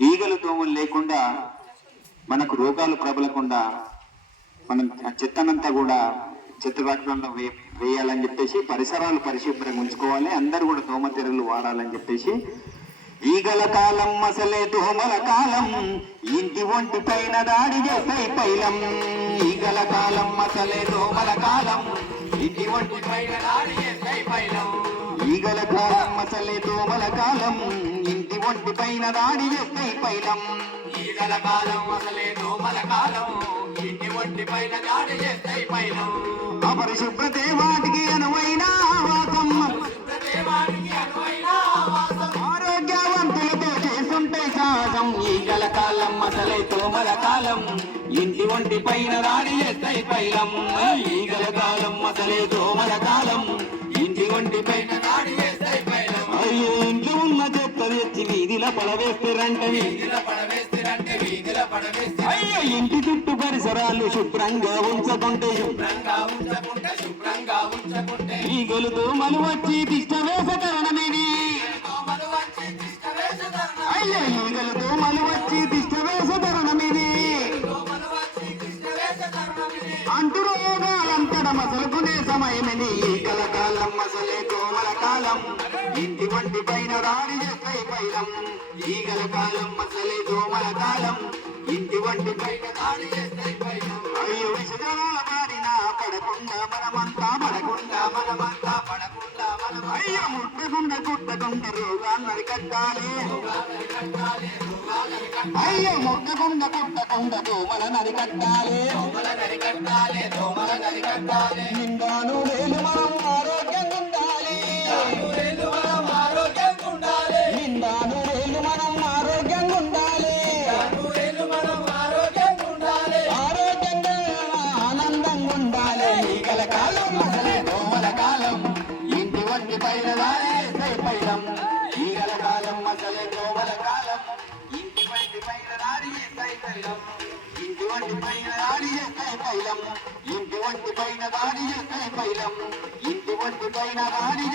ఈగలు దోమలు లేకుండా మనకు రోగాలు ప్రబలకుండా మనం చెత్తనంతా కూడా చెత్త రాట్లలో వేయాలని చెప్పేసి పరిసరాలు పరిశుభ్రంగా ఉంచుకోవాలి. అందరూ కూడా దోమ తెరలు వాడాలని చెప్పేసి ఈగల కాలం అసలే దోమల కాలం ఇంటి ఒంటి పైన దాడి చేస్తాయి పైలం. ఈగల కాలం అసలే దోమల కాలం ఇంటి ఒంటి పైన దాడి చేస్తాయి పైలం. ఈగల కాలం అసలే దోమల కాలం ఇంటి ఒంటి పైన దాడి చేస్తాయి పైలం. ఈగల కాలం అసలే దోమల కాలం ఇంటి ఒంటి పైన దాడి చేస్తాయి పైలం. అపరిశుభ్రతే వాటికి అనువైన ఆవాసం, ఆరోగ్యవంతులతో చేస్తుంటే సాహసం. ఈగల కాలం అసలే దోమల కాలం ఇంటి ఒంటి పైన దాడి చేస్తాయి పైలం. ఈగల కాలం అసలే దోమల కాలం ఇంటి ఒంటి పైన దాడి చేస్తాయి పైలం. అయ్యో ఇంట్లో ఉన్న చెత్త తెచ్చి వీధిలో పడవేస్తారంటే అయ్యో ఇంటి చుట్టూ పరిసరాలు శుభ్రంగా ఉంచకుంటే ఈగలు దోమలు వచ్చి తిష్ట వేస కారణమేది. అయ్యో ఈగలు దోమలు వచ్చి తిష్ట వేస కారణమేది. అంటు రోగాలంతట మసలుకునే సమయమని ఈగల కాలం అసలే దోమల కాలం ఇంటి వంటి పైన దాడి చేస్తాయి పైలం. ఈగల కాలం అసలే దోమల కాలం ఇంటి వంటి పైన దాడి చేస్తాయి పైలం. అయ్యో విషజాల బారిన పడకుండా మనమంతా అయ్యో ముట్టకుండా రోగాన్ని అరికట్టాలి. అయ్యో ముట్టకుండా దోమలను అరికట్టాలి. నిండాను వేలు మనం ఆరోగ్యంగా ఉండాలి. నిండాను వేలు మనం ఆరోగ్యంగా ఉండాలి. ఆరోగ్యంగా ఆనందంగా ఉండాలి. ఈగల కాలం అసలే దోమల కాలం ఇంటి వంటి పైన దాడి చేస్తాయి పైలం. ఈగల కాలం అసలే దోమల కాలం ఇంటి వంటి పైన దాడి చేస్తాయి పైలం. ఇంటి వంటి పైన దాడి చేస్తాయి పైలం. ఇంటి వంటి పైన దాడి చేస్తాయి పైలం. ఇంటి వంటి పైన దాడి